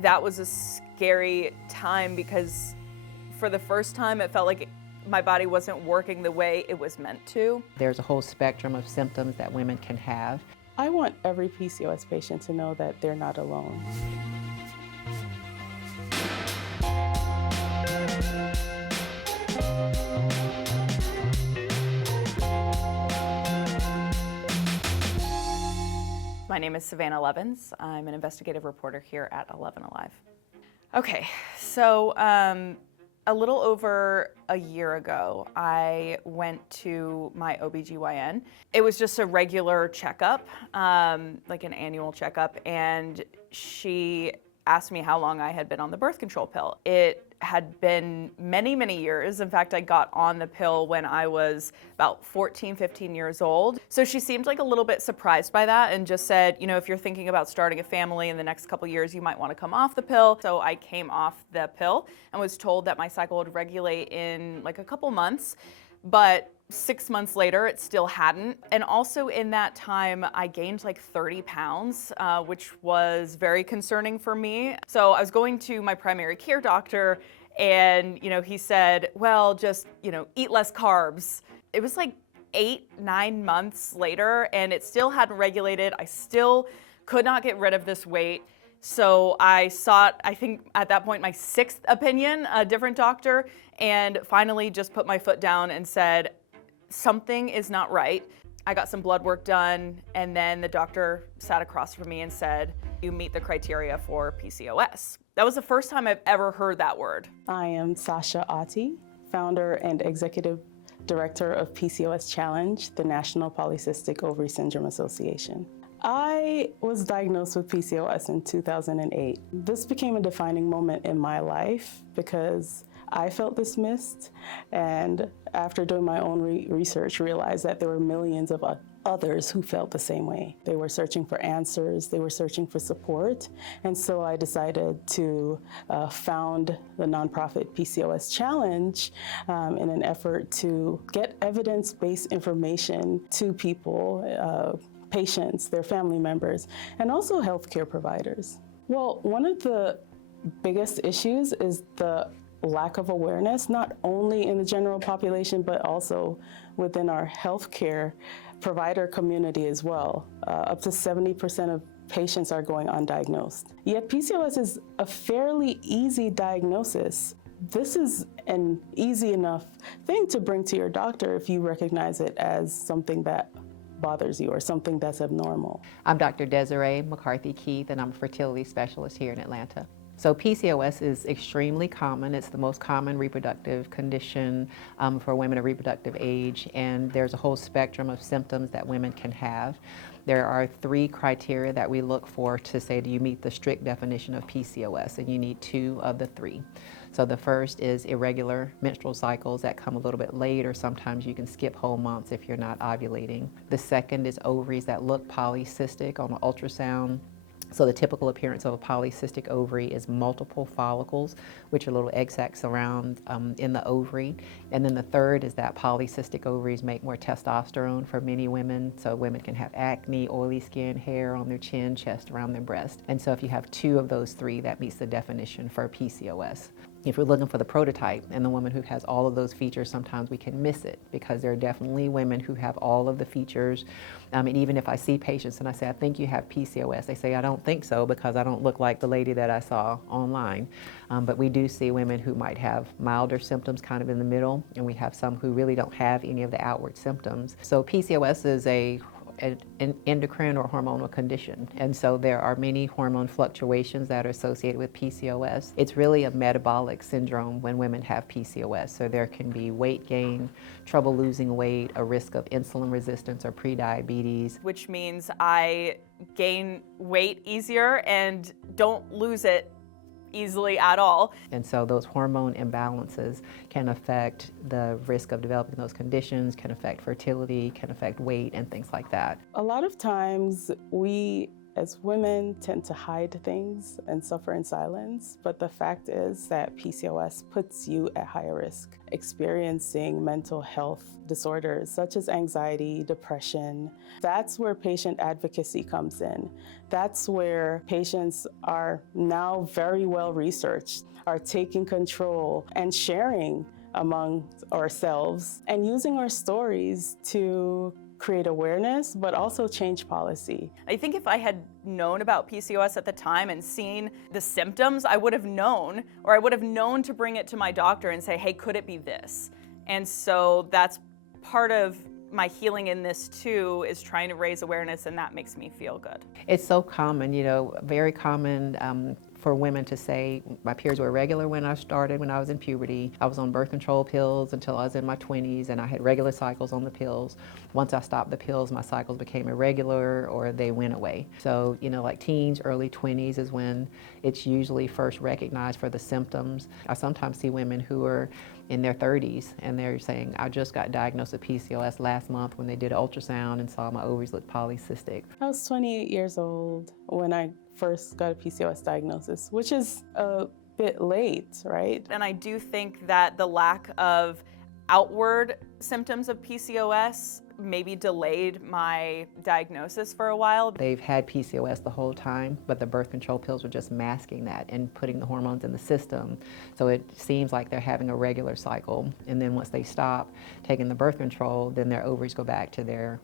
That was a scary time because for the first time it felt like my body wasn't working the way it was meant to. There's a whole spectrum of symptoms that women can have. I want every PCOS patient to know that they're not alone. My name is Savannah Levins. I'm an investigative reporter here at 11 Alive. Okay, so a little over a year ago, I went to my OBGYN. It was just a regular checkup, like an annual checkup, and she asked me how long I had been on the birth control pill. It had been many, many years. In fact, I got on the pill when I was about 14, 15 years old. So she seemed like a little bit surprised by that and just said, you know, if you're thinking about starting a family in the next couple years, you might want to come off the pill. So I came off the pill and was told that my cycle would regulate in like a couple months, but 6 months later, it still hadn't. And also in that time, I gained like 30 pounds, which was very concerning for me. So I was going to my primary care doctor and, you know, he said, well, just, you know, eat less carbs. It was like 8, 9 months later and it still hadn't regulated. I still could not get rid of this weight. So I sought, I think at that point, my 6th opinion, a different doctor, and finally just put my foot down and said, something is not right. I got some blood work done, and then the doctor sat across from me and said, you meet the criteria for PCOS. That was the first time I've ever heard that word. I am Sasha Ati, founder and executive director of PCOS Challenge, the National Polycystic Ovary Syndrome Association. I was diagnosed with PCOS in 2008. This became a defining moment in my life because I felt dismissed, and after doing my own research, realized that there were millions of others who felt the same way. They were searching for answers, they were searching for support, and so I decided to found the nonprofit PCOS Challenge in an effort to get evidence-based information to people, patients, their family members, and also healthcare providers. Well, one of the biggest issues is the lack of awareness, not only in the general population, but also within our healthcare provider community as well. Up to 70% of patients are going undiagnosed. Yet PCOS is a fairly easy diagnosis. This is an easy enough thing to bring to your doctor if you recognize it as something that bothers you or something that's abnormal. I'm Dr. Desiree McCarthy-Keith, and I'm a fertility specialist here in Atlanta. So PCOS is extremely common. It's the most common reproductive condition for women of reproductive age, and there's a whole spectrum of symptoms that women can have. There are 3 criteria that we look for to say, do you meet the strict definition of PCOS? And you need 2 of the 3. So the first is irregular menstrual cycles that come a little bit late, or sometimes you can skip whole months if you're not ovulating. The second is ovaries that look polycystic on an ultrasound. So the typical appearance of a polycystic ovary is multiple follicles, which are little egg sacs around in the ovary. And then the third is that polycystic ovaries make more testosterone for many women. So women can have acne, oily skin, hair on their chin, chest, around their breast. And so if you have 2 of those 3, that meets the definition for PCOS. If we're looking for the prototype and the woman who has all of those features, sometimes we can miss it because there are definitely women who have all of the features. And even if I see patients and I say, I think you have PCOS, they say, I don't think so because I don't look like the lady that I saw online. But we do see women who might have milder symptoms kind of in the middle, and we have some who really don't have any of the outward symptoms. So PCOS is an endocrine or hormonal condition. And so there are many hormone fluctuations that are associated with PCOS. It's really a metabolic syndrome when women have PCOS. So there can be weight gain, trouble losing weight, a risk of insulin resistance or prediabetes. Which means I gain weight easier and don't lose it easily at all. And so those hormone imbalances can affect the risk of developing those conditions, can affect fertility, can affect weight and things like that. A lot of times we as women tend to hide things and suffer in silence, but the fact is that PCOS puts you at higher risk, experiencing mental health disorders such as anxiety, depression. That's where patient advocacy comes in. That's where patients are now very well researched, are taking control and sharing among ourselves and using our stories to create awareness, but also change policy. I think if I had known about PCOS at the time and seen the symptoms, I would have known, or I would have known to bring it to my doctor and say, hey, could it be this? And so that's part of my healing in this too, is trying to raise awareness, and that makes me feel good. It's so common, very common for women to say, my periods were irregular when I started, when I was in puberty. I was on birth control pills until I was in my 20s, and I had regular cycles on the pills. Once I stopped the pills, my cycles became irregular or they went away. So, like teens, early 20s is when it's usually first recognized for the symptoms. I sometimes see women who are in their 30s and they're saying, I just got diagnosed with PCOS last month when they did an ultrasound and saw my ovaries look polycystic. I was 28 years old when I first got a PCOS diagnosis, which is a bit late, right? And I do think that the lack of outward symptoms of PCOS maybe delayed my diagnosis for a while. They've had PCOS the whole time, but the birth control pills were just masking that and putting the hormones in the system. So it seems like they're having a regular cycle. And then once they stop taking the birth control, then their ovaries go back to their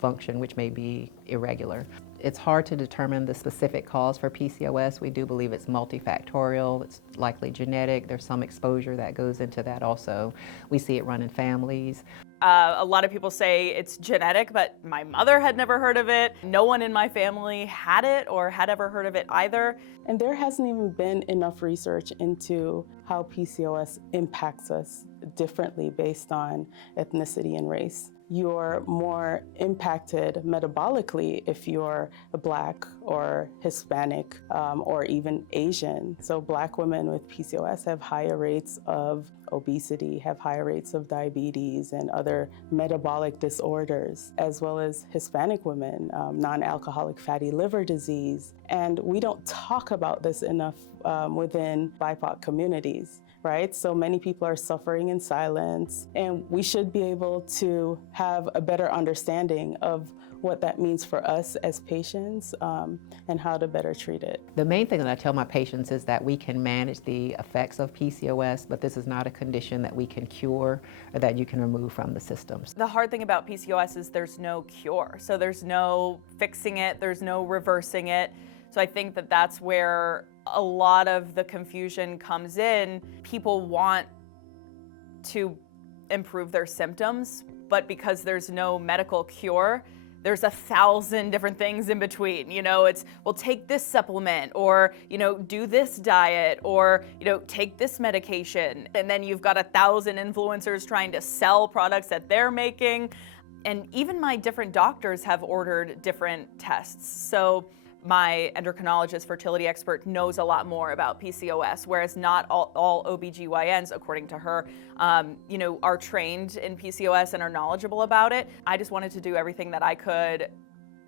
function, which may be irregular. It's hard to determine the specific cause for PCOS. We do believe it's multifactorial. It's likely genetic. There's some exposure that goes into that also. We see it run in families. A lot of people say it's genetic, but my mother had never heard of it. No one in my family had it or had ever heard of it either. And there hasn't even been enough research into how PCOS impacts us differently based on ethnicity and race. You're more impacted metabolically if you're Black or Hispanic or even Asian. So Black women with PCOS have higher rates of obesity, have higher rates of diabetes and other metabolic disorders, as well as Hispanic women, non-alcoholic fatty liver disease. And we don't talk about this enough within BIPOC communities. Right? So many people are suffering in silence, and we should be able to have a better understanding of what that means for us as patients and how to better treat it. The main thing that I tell my patients is that we can manage the effects of PCOS, but this is not a condition that we can cure or that you can remove from the systems. The hard thing about PCOS is there's no cure. So there's no fixing it, there's no reversing it. So I think that that's where a lot of the confusion comes in. People want to improve their symptoms, but because there's no medical cure, there's 1,000 different things in between. It's, well, take this supplement, or, do this diet, or, take this medication. And then you've got 1,000 influencers trying to sell products that they're making. And even my different doctors have ordered different tests. So my endocrinologist, fertility expert, knows a lot more about PCOS, whereas not all OBGYNs, according to her, are trained in PCOS and are knowledgeable about it. I just wanted to do everything that I could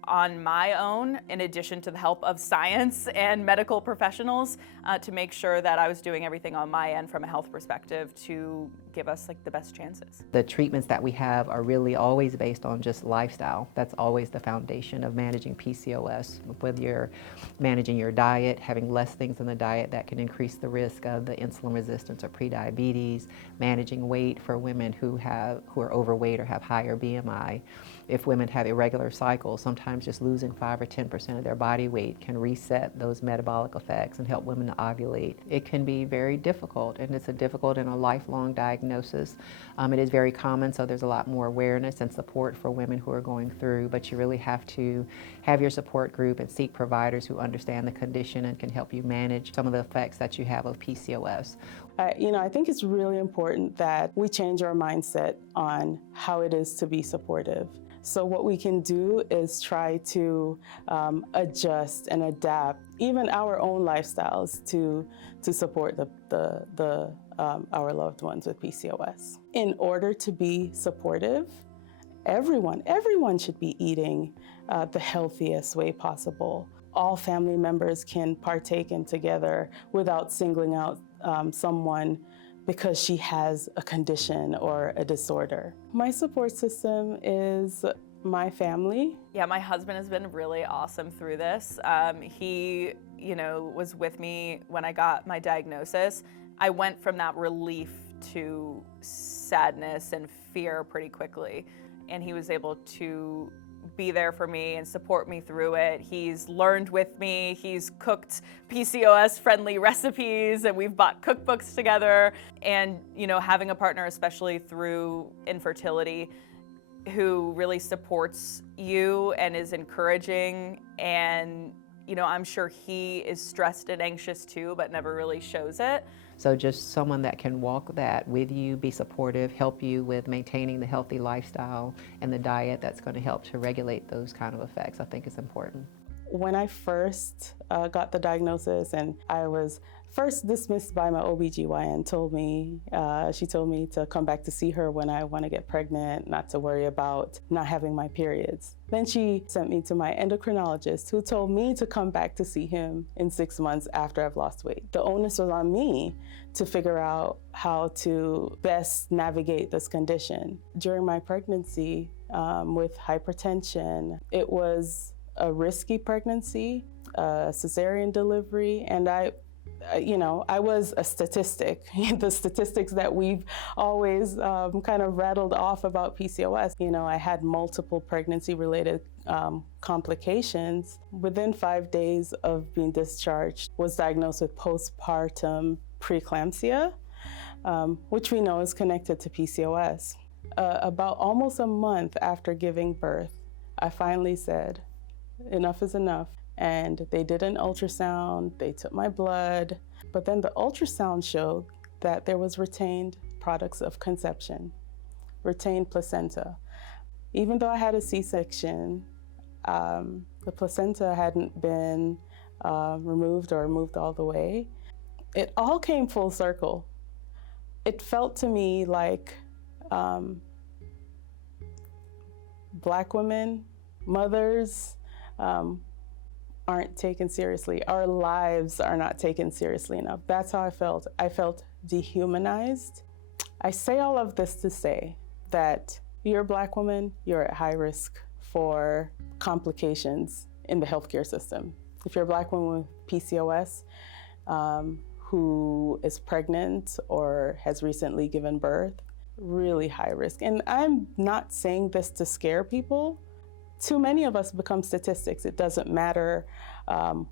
on my own, in addition to the help of science and medical professionals, to make sure that I was doing everything on my end from a health perspective to give us the best chances. The treatments that we have are really always based on just lifestyle. That's always the foundation of managing PCOS. Whether you're managing your diet, having less things in the diet that can increase the risk of the insulin resistance or prediabetes, managing weight for women who are overweight or have higher BMI. If women have irregular cycles, sometimes just losing 5 or 10% of their body weight can reset those metabolic effects and help women to ovulate. It can be very difficult, and it's a difficult and a lifelong diagnosis. It is very common, so there's a lot more awareness and support for women who are going through, but you really have to have your support group and seek providers who understand the condition and can help you manage some of the effects that you have of PCOS. I think it's really important that we change our mindset on how it is to be supportive. So what we can do is try to adjust and adapt even our own lifestyles to support our loved ones with PCOS. In order to be supportive, everyone should be eating the healthiest way possible. all family members can partake in together without singling out someone because she has a condition or a disorder. My support system is my family. Yeah, my husband has been really awesome through this. He, was with me when I got my diagnosis. I went from that relief to sadness and fear pretty quickly, and he was able to be there for me and support me through it. He's learned with me. He's cooked PCOS-friendly recipes, and we've bought cookbooks together. And, having a partner, especially through infertility, who really supports you and is encouraging. And, I'm sure he is stressed and anxious too, but never really shows it. So just someone that can walk that with you, be supportive, help you with maintaining the healthy lifestyle and the diet that's going to help to regulate those kind of effects, I think is important. When I first got the diagnosis, and I was first dismissed by my OBGYN, she told me to come back to see her when I want to get pregnant, not to worry about not having my periods. Then she sent me to my endocrinologist, who told me to come back to see him in 6 months after I've lost weight. The onus was on me to figure out how to best navigate this condition. During my pregnancy with hypertension, it was a risky pregnancy, a cesarean delivery, and I was a statistic. The statistics that we've always kind of rattled off about PCOS. I had multiple pregnancy-related complications. Within 5 days of being discharged, was diagnosed with postpartum preeclampsia, which we know is connected to PCOS. About almost a month after giving birth, I finally said, enough is enough. And they did an ultrasound, they took my blood, but then the ultrasound showed that there was retained products of conception, retained placenta. Even though I had a C-section, the placenta hadn't been removed or moved all the way. It all came full circle. It felt to me like Black women, mothers, aren't taken seriously. Our lives are not taken seriously enough. That's how I felt. I felt dehumanized. I say all of this to say that you're a Black woman, you're at high risk for complications in the healthcare system. If you're a Black woman with PCOS who is pregnant or has recently given birth, really high risk. And I'm not saying this to scare people. Too many of us become statistics. It doesn't matter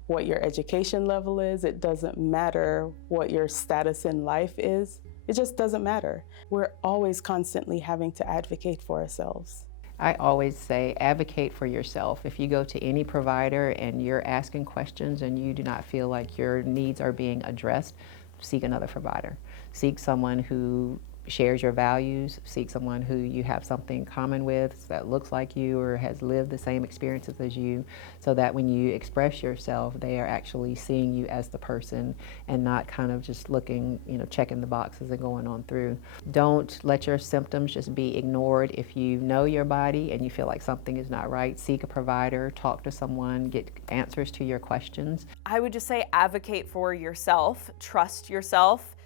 what your education level is. It doesn't matter what your status in life is. It just doesn't matter. We're always constantly having to advocate for ourselves. I always say advocate for yourself. If you go to any provider and you're asking questions and you do not feel like your needs are being addressed, seek another provider. Seek someone who shares your values, seek someone who you have something in common with that looks like you or has lived the same experiences as you, so that when you express yourself, they are actually seeing you as the person and not kind of just looking, checking the boxes and going on through. Don't let your symptoms just be ignored. If you know your body and you feel like something is not right, seek a provider, talk to someone, get answers to your questions. I would just say advocate for yourself, trust yourself.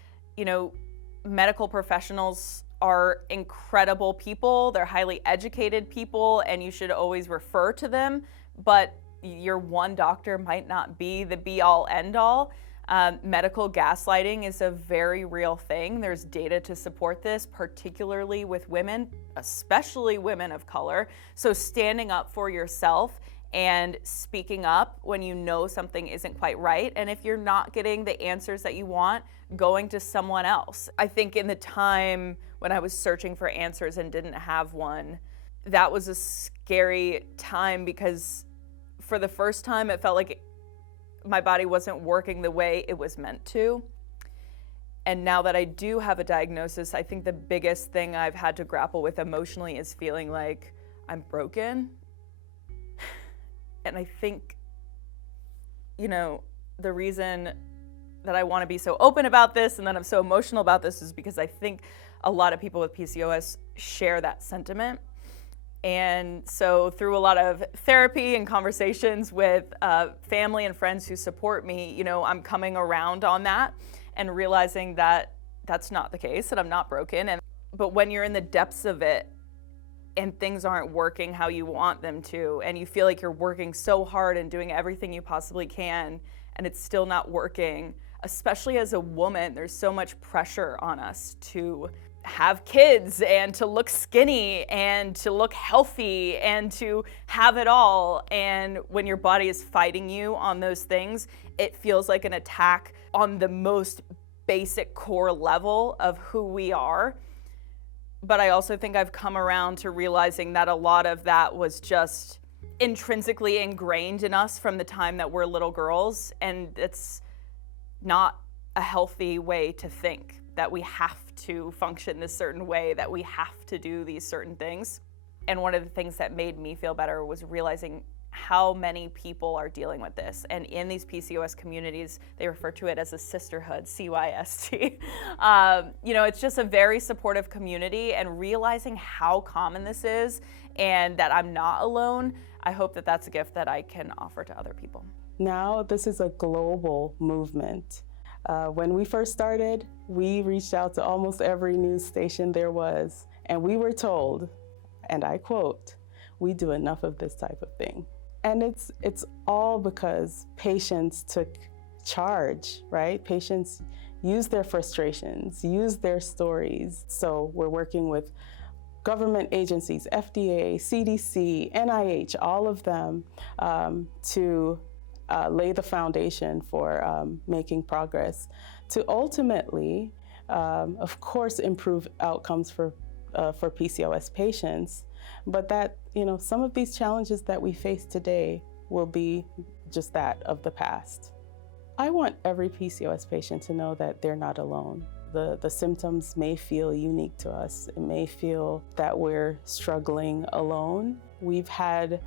Medical professionals are incredible people. They're highly educated people, and you should always refer to them. But your one doctor might not be the be-all, end-all. Medical gaslighting is a very real thing. There's data to support this, particularly with women, especially women of color. So standing up for yourself and speaking up when you know something isn't quite right. And if you're not getting the answers that you want, going to someone else. I think in the time when I was searching for answers and didn't have one, that was a scary time, because for the first time it felt like my body wasn't working the way it was meant to. And now that I do have a diagnosis, I think the biggest thing I've had to grapple with emotionally is feeling like I'm broken. And I think, the reason that I want to be so open about this and that I'm so emotional about this is because I think a lot of people with PCOS share that sentiment. And so through a lot of therapy and conversations with family and friends who support me, you know, I'm coming around on that and realizing that that's not the case, that I'm not broken. But when you're in the depths of it and things aren't working how you want them to, and you feel like you're working so hard and doing everything you possibly can, and it's still not working, especially as a woman, there's so much pressure on us to have kids and to look skinny and to look healthy and to have it all. And when your body is fighting you on those things, it feels like an attack on the most basic core level of who we are. But I also think I've come around to realizing that a lot of that was just intrinsically ingrained in us from the time that we're little girls, and it's not a healthy way to think, that we have to function this certain way, that we have to do these certain things. And one of the things that made me feel better was realizing how many people are dealing with this. And in these PCOS communities, they refer to it as a sisterhood, CYST. You know, it's just a very supportive community, and realizing how common this is and that I'm not alone, I hope that that's a gift that I can offer to other people. Now this is a global movement. When we first started, we reached out to almost every news station there was, and we were told, and I quote, "We do enough of this type of thing." And it's all because patients took charge, right? Patients use their frustrations, use their stories. So we're working with government agencies, FDA, CDC, NIH, all of them, to lay the foundation for making progress to ultimately, of course, improve outcomes for PCOS patients, but that, you know, some of these challenges that we face today will be just that, of the past. I want every PCOS patient to know that they're not alone. The symptoms may feel unique to us. It may feel that we're struggling alone. We've had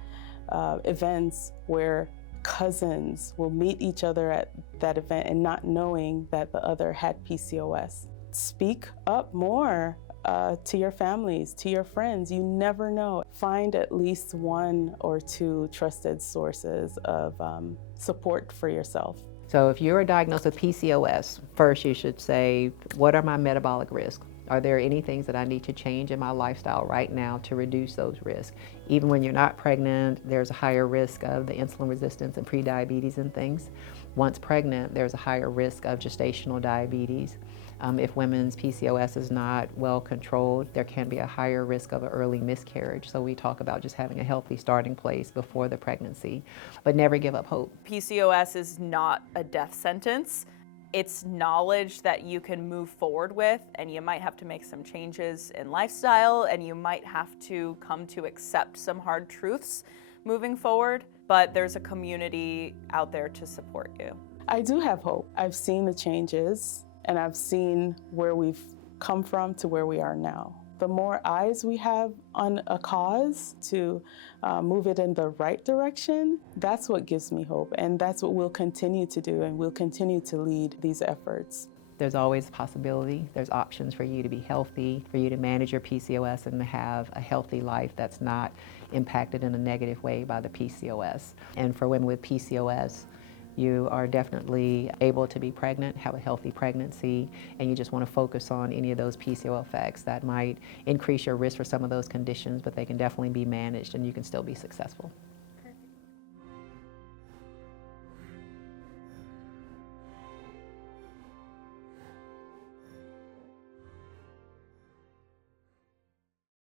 events where cousins will meet each other at that event and not knowing that the other had PCOS. Speak up more to your families, to your friends. You never know. Find at least one or two trusted sources of support for yourself. So if you're diagnosed with PCOS, first you should say, what are my metabolic risks? Are there any things that I need to change in my lifestyle right now to reduce those risks? Even when you're not pregnant, there's a higher risk of the insulin resistance and prediabetes and things. Once pregnant, there's a higher risk of gestational diabetes. If women's PCOS is not well controlled, there can be a higher risk of an early miscarriage. So we talk about just having a healthy starting place before the pregnancy, but never give up hope. PCOS is not a death sentence. It's knowledge that you can move forward with, and you might have to make some changes in lifestyle, and you might have to come to accept some hard truths moving forward, but there's a community out there to support you. I do have hope. I've seen the changes, and I've seen where we've come from to where we are now. The more eyes we have on a cause to move it in the right direction, that's what gives me hope. And that's what we'll continue to do, and we'll continue to lead these efforts. There's always a possibility. There's options for you to be healthy, for you to manage your PCOS and to have a healthy life that's not impacted in a negative way by the PCOS. And for women with PCOS, you are definitely able to be pregnant, have a healthy pregnancy, and you just want to focus on any of those PCOS effects that might increase your risk for some of those conditions, but they can definitely be managed and you can still be successful.